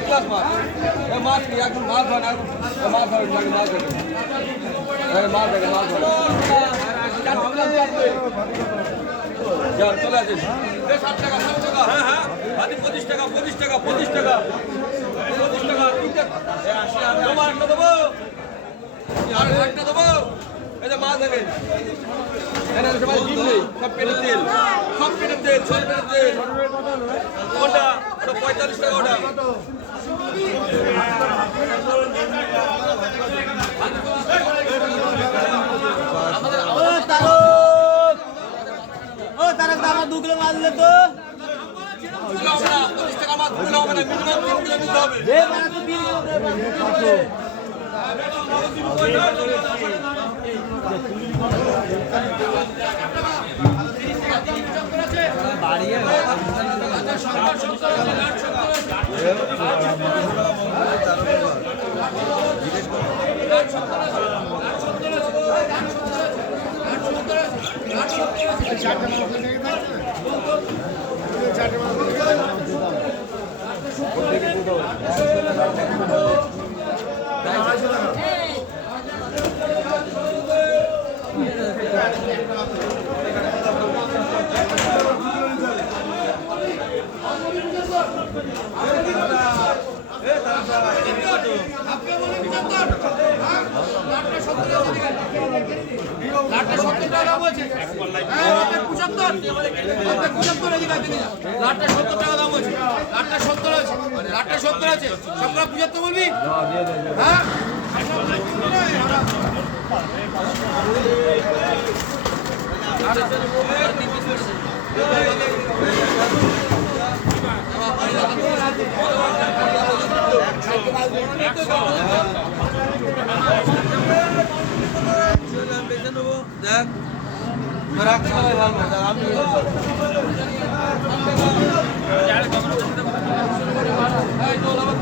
class মাছ মাছ কি এখন মাছ হয় না মাছ হয় মাছ ধরে মাছ ধরে মাছ ধরে চলে আসিস 60 টাকা 60 টাকা হ্যাঁ হ্যাঁ 25 টাকা 25 টাকা 25 টাকা 25 টাকা তোমার একটা দেবো আর একটা দেবো এই যে মাছ দেবে সব পেটের তেল সব পেটের তেল সব পেটের তেল ওটা ওটা 45 টাকা ওটা তারা আমার 2 কিলো মাছ দিলে তো 25 টাকা মাছ দিলে হবে না মিনিমাম 3 কিলো দিতে হবে বাড়িয়ে লাটটা 70 টাকা দাম আছে 70 আছে সবটা 75 বলবি হ্যাঁ দেখ